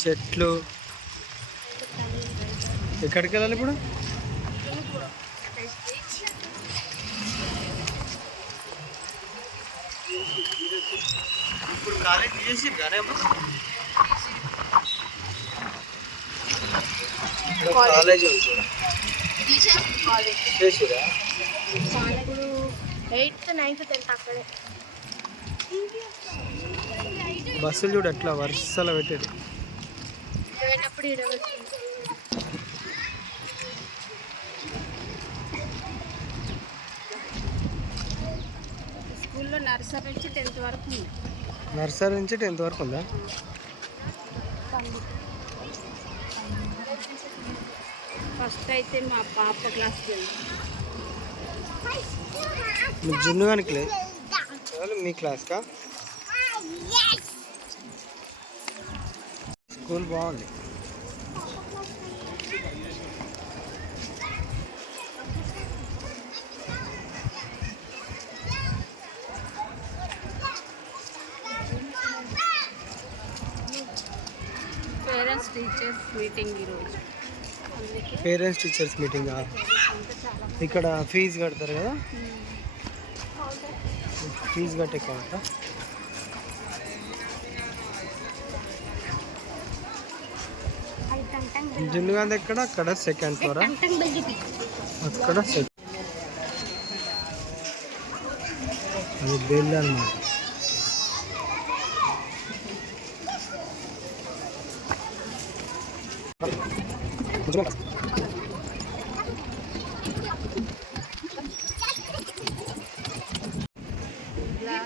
చెట్లు. ఎక్కడికి వెళ్ళాలి ఇప్పుడు? ఇప్పుడు కాలేజ్ చేసి కాలేజ్. ఉంది చూడ. ఇప్పుడు ఎయిత్ నైన్త్ టెన్త్ అక్కడే. బస్సులు చూడు ఎట్లా వరుసలో పెట్టారు స్కూల్లో నర్సరీ నుంచి టెన్త్ వరకు ఉంది. నర్సరీ నుంచి టెన్త్ వరకు ఉందా? ఫస్ట్ అయితే మా పాప క్లాస్కి వెళ్ళి మీ జున్ను గానికి లేదు మీ క్లాస్కా స్కూల్ బాగుంది పేరెంట్స్ టీచర్స్ మీటింగ్ ఈరోజు అందుకే పేరెంట్స్ టీచర్స్ మీటింగ్ అంతా చాలా ఇక్కడ ఫీజు కడతారు కదా? ఫీజు కట్టే కావట జున్ను గాంధీ ఎక్కడ? అక్కడ సెకండ్ ఫ్లోరా? అక్కడ సెకండ్. అది బెల్ అన్నమాట.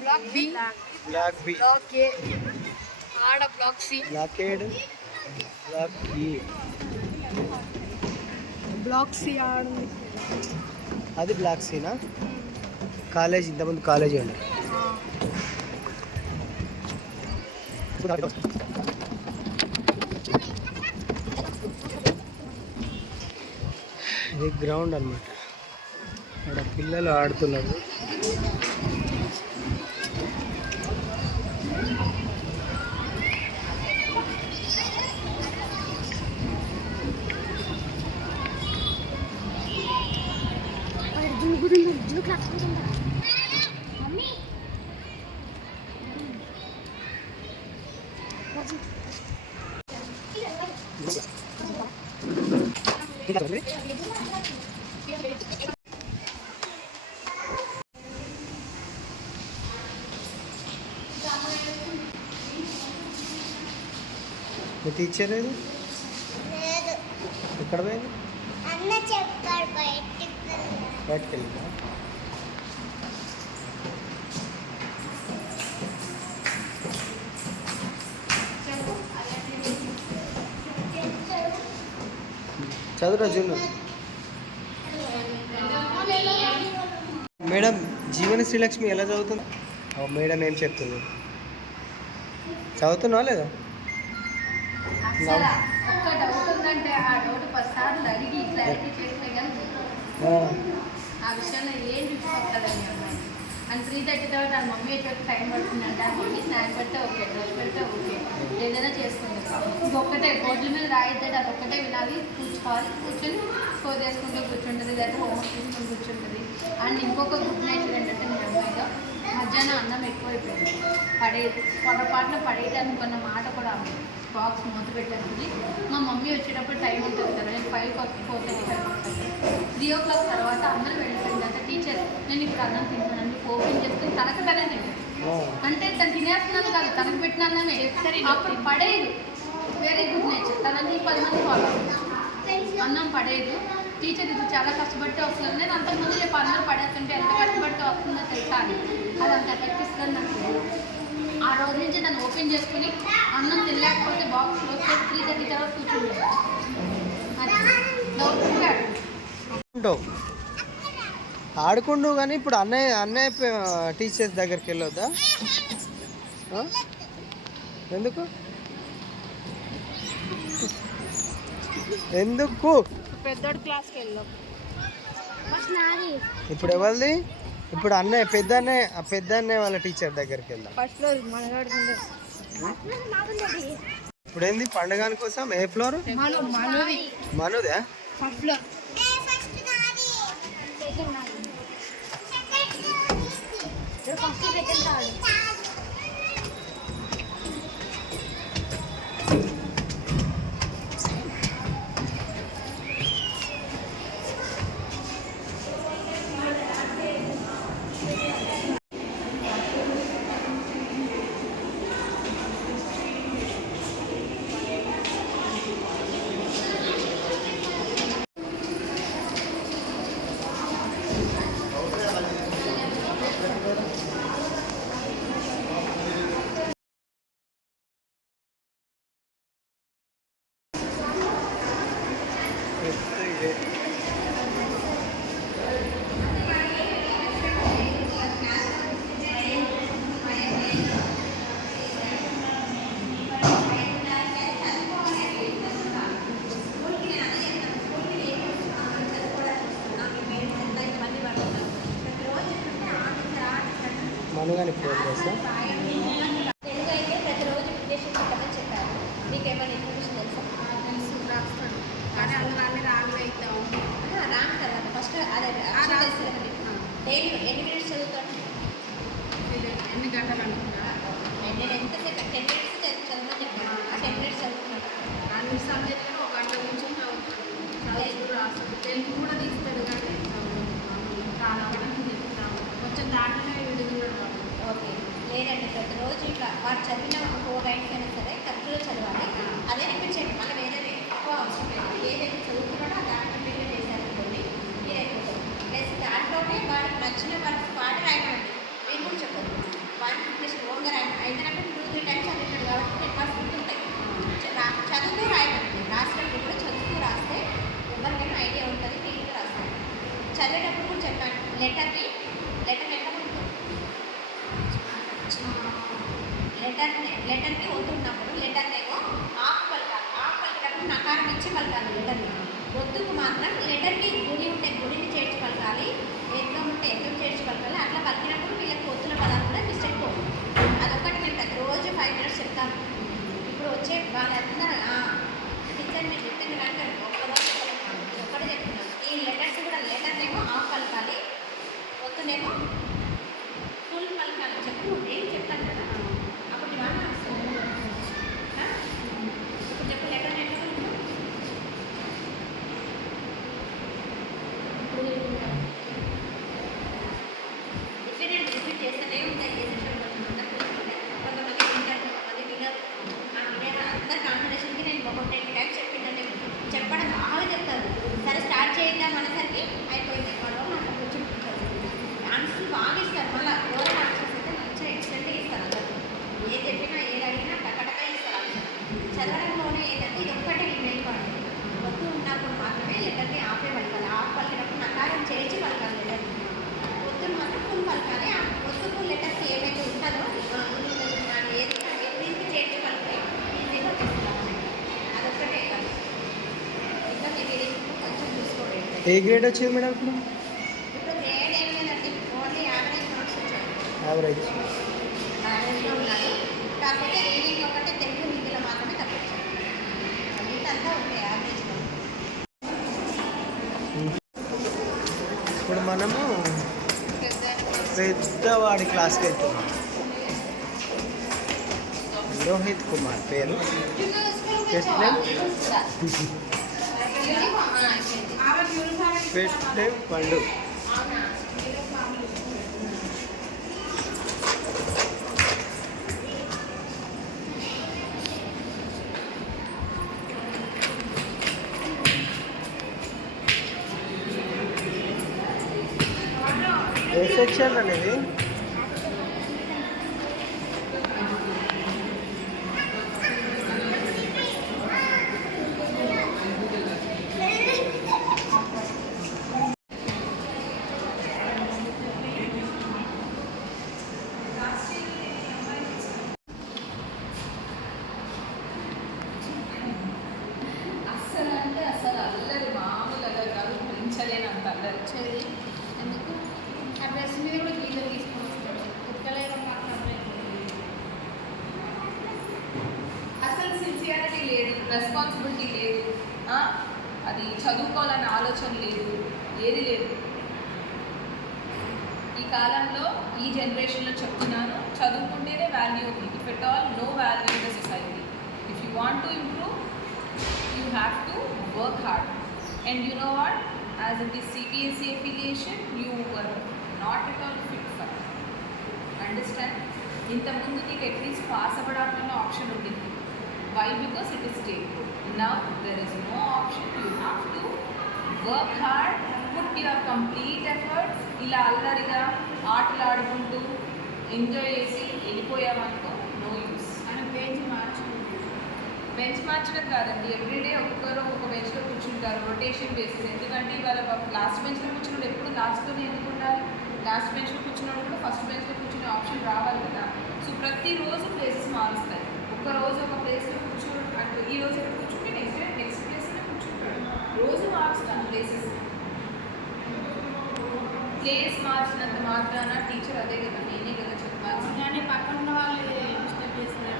Block B block B block A ఆడ బ్లాక్ సి బ్లాక్ ఏడ్ బ్లాక్ ఈ బ్లాక్ సి ఆడుంది అది బ్లాక్ సీనా కాలేజ్ ఇంతకుముందు కాలేజీ ఉండే ఇది గ్రౌండ్ అన్నమాట. అక్కడ పిల్లలు ఆడుతున్నారు. మీ టీచర్ ఏది లేదు ఎక్కడ పోయింది అన్న చదువురా జున్ను. మేడం జీవన శ్రీలక్ష్మి ఎలా చదువుతుంది? మేడం ఏం చెప్తుంది? చదువుతున్నావా లేదా? ఆ అండ్ త్రీ థర్టీ తర్వాత వాళ్ళ మమ్మీ వచ్చే టైం పడుతుందంటే ఆ మమ్మీ స్నాక్ పెడితే ఓకే డ్రెస్ పెడితే ఓకే. ఏదైనా చేసుకుంది ఒక్కటే బోర్డుల మీద రాయిద్దాడు అది ఒక్కటే వినాలి కూర్చోవాలి కూర్చొని స్కోర్ చేసుకుంటూ కూర్చుంటుంది లేదా హోంవర్క్ చేసుకుంటూ కూర్చుంటుంది. అండ్ ఇంకొక గుడ్ నైట్ ఏంటంటే మీ అమ్మాయిగా మధ్యాహ్నం అన్నం ఎక్కువైపోయింది. పడేది పొరపాటున పడేయడానికి అన్న మాట కూడా బాక్స్ మూత పెట్టేస్తుంది. మా మమ్మీ వచ్చేటప్పుడు టైం ఉంటుంది కదా నేను five four thirty five three o'clock తర్వాత అందరూ వెళ్ళిపోయిన తర్వాత టీచర్ నేను ఇప్పుడు అన్నం తింటున్నాను. ఓపెన్ చేసుకుని తనకు తనే. అంటే తను తినేస్తున్నాను కాదు తనకు పెట్టిన అన్నమే. అప్పుడు పడేది వెరీ గుడ్ నేచర్ తనని పది మంది ఫాలో అన్నం పడేదు టీచర్ ఇది చాలా కష్టపడితే వస్తుంది. నేను అంతకుముందు రేపు అన్నం పడేస్తుంటే ఎంత కష్టపడితే వస్తుందో తెలుసా అని. అది అంత ఎఫెక్ట్ ఇస్తుంది నాకు. ఆ రోజు నుంచి తను ఓపెన్ చేసుకుని అన్నం తినలేకపోతే బాక్స్ క్లోజ్ చేసి త్రీ థర్టీ తర్వాత కూర్చుండే అది. డౌట్ ఉంటాడు ఆడుకుండు కానీ ఇప్పుడు అన్నయ్య అన్నయ్య టీచర్స్ దగ్గరికి వెళ్ళొద్దా? ఎందుకు? ఎందుకు? పెద్దోడు క్లాస్కి వెళ్ళాం ఇప్పుడు ఎవరిది? ఇప్పుడు అన్నయ్య పెద్ద అన్నయ్య పెద్ద అన్నయ్య వాళ్ళ టీచర్ దగ్గరికి వెళ్దాం. ఇప్పుడు ఏంది? పండుగ కోసం ఏ ఫ్లోర్? మనోదా 放书的跟到你。అనుగాని ప్రోగ్రామ్ ఏ గ్రేడ్ వచ్చాయి. మేడం ఇప్పుడు యావరేజ్ ఇప్పుడు మనము పెద్దవాడి క్లాస్కి వెళ్తున్నాం. లోహిత్ కుమార్ పేరు. పెట్టే పండు. ఏ సెక్షన్ అనేది రెస్పాన్సిబిలిటీ లేదు. అది చదువుకోవాలన్న ఆలోచన లేదు. ఏది లేదు. ఈ కాలంలో ఈ జనరేషన్లో చెప్తున్నాను చదువుకుంటేనే వాల్యూ ఉంది. If at all no value in the society if you want to improve you have to work hard and you know what as it is CBSE affiliation you were not at all fit for understand ఇంతకుముందు నీకు at least pass అవ్వడానికి option ఉండింది. Why because it is state board now there is no option you have to work hard put your complete efforts ఇలా అల్లరిగా ఆటలు ఆడుకుంటూ enjoy చేసి వెళ్ళిపోయామనుకో నో యూస్ అని పేజ్ మార్చుకుంటుంది బెంచ్ మార్చడం కాదండి. ఎవ్రీడే ఒక్కొక్కరు ఒక్కొక్క బెంచ్లో కూర్చుంటారు రొటేషన్ బేసిస్ ఎందుకంటే ఇవాళ లాస్ట్ బెంచ్లో కూర్చున్నప్పుడు ఎప్పుడు లాస్ట్లోనే ఎందుకు ఉండాలి? లాస్ట్ బెంచ్లో కూర్చున్నప్పుడు కూడా ఫస్ట్ బెంచ్లో కూర్చునే ఆప్షన్ రావాలి కదా. సో ప్రతిరోజు ప్లేసెస్ మారుస్తాయి. ఒక రోజు ఒక ప్లేస్లో ఈ రోజు ఇక్కడ కూర్చుంటే నెక్స్ట్ డే నెక్స్ట్ ప్లేస్లో కూర్చుంటాడు రోజు మారుస్తాను ప్లేసెస్ ప్లేస్ మార్చినంత మాత్రాన టీచర్ అదే కదా నేనే కదా చెప్పాల్సి కానీ పక్కన ఉన్న వాళ్ళు డిస్టర్బ్ చేస్తున్నారు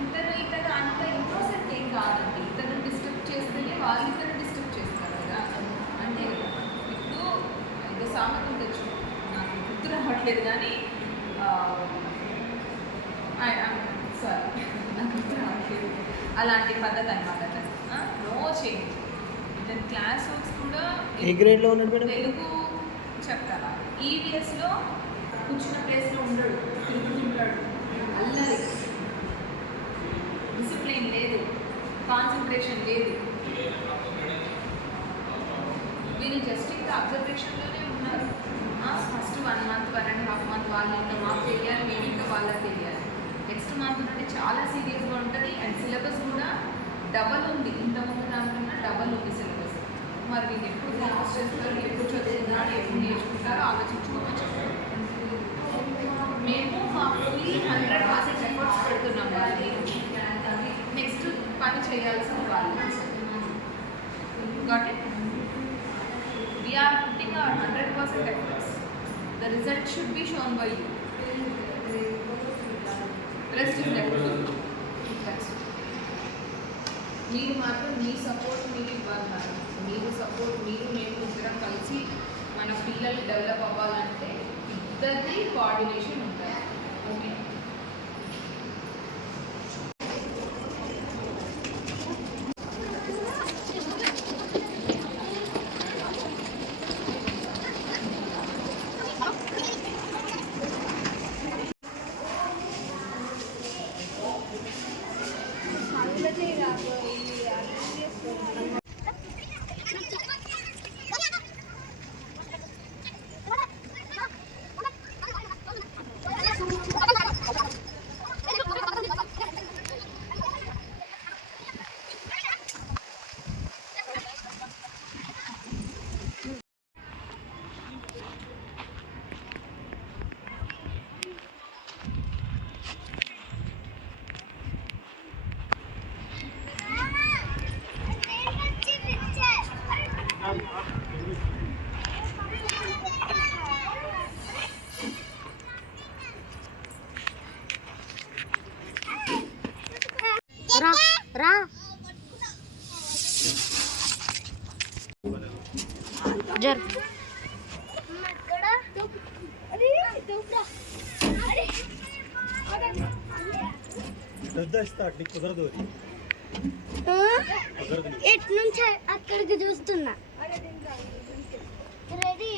ఇతను ఇతను అంత ఇంట్రోసెంట్ ఏం కాదండి. ఇతను డిస్టర్బ్ చేస్తేనే వాళ్ళు ఇతను డిస్టర్బ్ చేస్తారు కదా. అంతే కదా ఇప్పుడు ఇది సామెత ఉండొచ్చు నాకు గుర్తు రావట్లేదు కానీ సారీ నాకు గుర్తు రావట్లేదు అలాంటి పద్ధతి అనమాట నో చేంజ్. క్లాస్ వర్క్స్ కూడా ఏ గ్రేడ్లో ఉన్నాడు మేడం? తెలుగు చెప్తారా ఈవీఎస్లో కూర్చున్న ప్లేస్లో ఉండడు తిరుగుతుంటాడు. అల్లరి. డిసిప్లిన్ లేదు. కాన్సన్ట్రేషన్ లేదు. వీళ్ళు జస్ట్ ఇంకా అబ్జర్వేషన్లోనే ఉన్నారు. First one month one and half month వాళ్ళు ఇంకా మాకు తెలియాలి మేము ఇంకా వాళ్ళకి తెలియాలి. నెక్స్ట్ అంటే చాలా సీరియస్గా ఉంటుంది. అండ్ సిలబస్ కూడా డబల్ ఉంది. ఇంతకుముందు దానికన్నా డబల్ ఉంది సిలబస్ మరి వీళ్ళు ఎప్పుడు క్లాస్ చేస్తారు ఎప్పుడు చదువుతున్నారు ఎప్పుడు నేర్చుకుంటారో ఆలోచించుకోవచ్చు మేము మా ఫుల్లీ హండ్రెడ్ పర్సెంట్ ఎఫర్ట్స్ పెడుతున్నాం అది నెక్స్ట్ పని చేయాల్సిన వాళ్ళు. Got it we are putting our hundred percent efforts the result should be shown by you rest is మీరు మాత్రం మీ సపోర్ట్ మీరు ఇవ్వాలి మేడం మీరు సపోర్ట్ మీరు మేము ఇద్దరం కలిసి మన పిల్లలు డెవలప్ అవ్వాలంటే ఇద్దరిది కోఆర్డినేషన్ ఉంటుంది ఓకే జర్. కుదరదు ఎటు నుంచి అక్కడికి చూస్తున్నా? రెడీ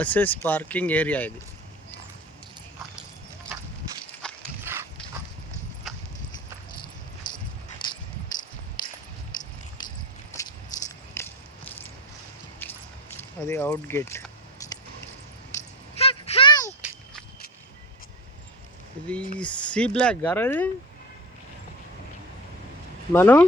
బస్సెస్ పార్కింగ్ ఏరియా ఇది. అది అవుట్ గేట్ ఇది సి బ్లాక్ గారా అది మనం?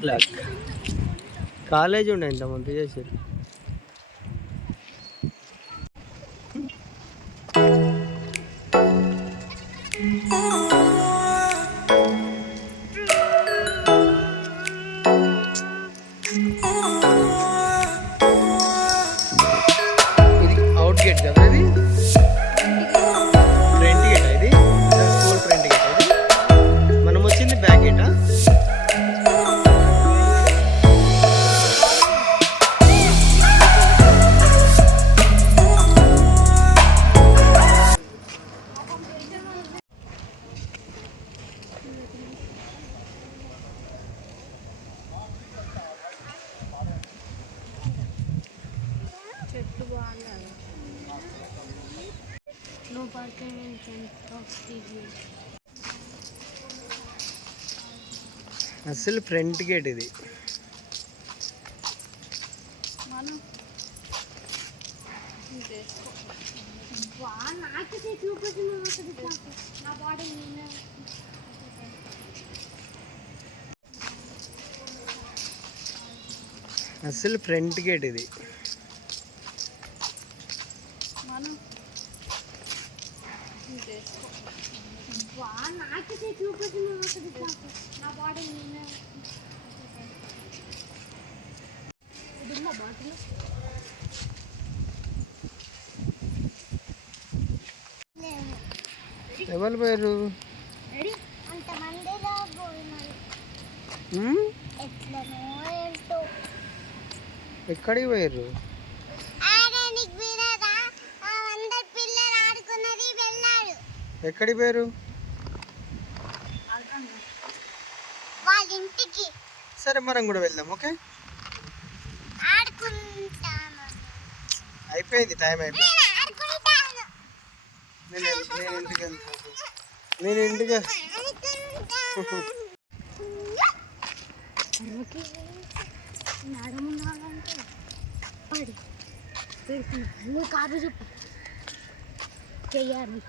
బ్లాక్ కాలేజ్ ఉండే ఇంతమంది చేసారు అసలు ఫ్రంట్ గేట్ ఇది. అసలు ఫ్రంట్ గేట్ ఇది మనం వా నాకు చూపించిన నా బాడీ నేను ఇది మా బాటిల్ ఎవరు పోయారు? ఎక్కడికి పోయారు? ఎక్కడికి పోయారు వాళ్ళ ఇంటికి సరే మనం కూడా వెళ్దాం ఓకే? అయిపోయింది టైం అయిపోయింది. నేను నేను ఇంటికి వెళ్తాను నేను ఇంటికి నువ్వు కాదు చెప్పు చెయ్యాలి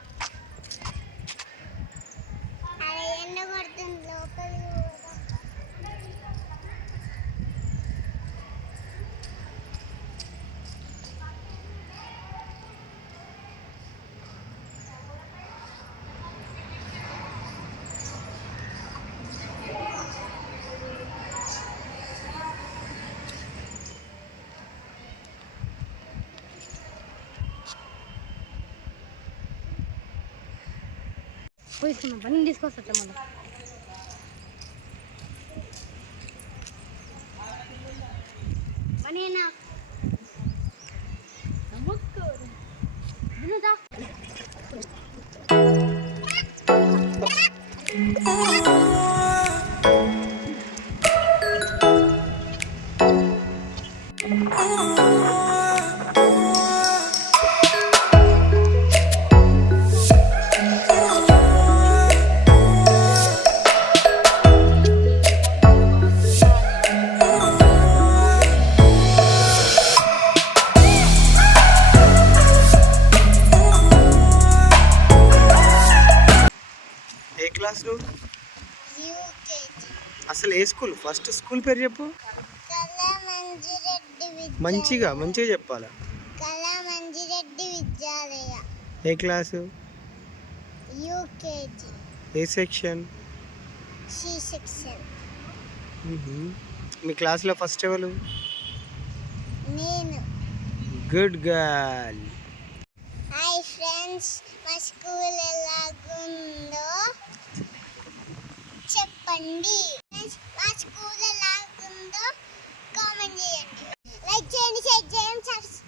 అరే పడుతుంది లోపలి లోపలికి పోయిస్తున్నాం. పని తీసుకొస్తా మళ్ళీ. నేనా నమ్మకం వినుదా ఫస్ట్ స్కూల్ పేరు చెప్పు. మంచిగా మంచిగా చెప్పాలా? ఏ క్లాసు? ఏ సెక్షన్? మీ క్లాస్లో ఫస్ట్ ఎవరు? నేను. Good girl. హాయ్ ఫ్రెండ్స్ మా స్కూల్ ఎలాగుందో చెప్పండి. subscribe.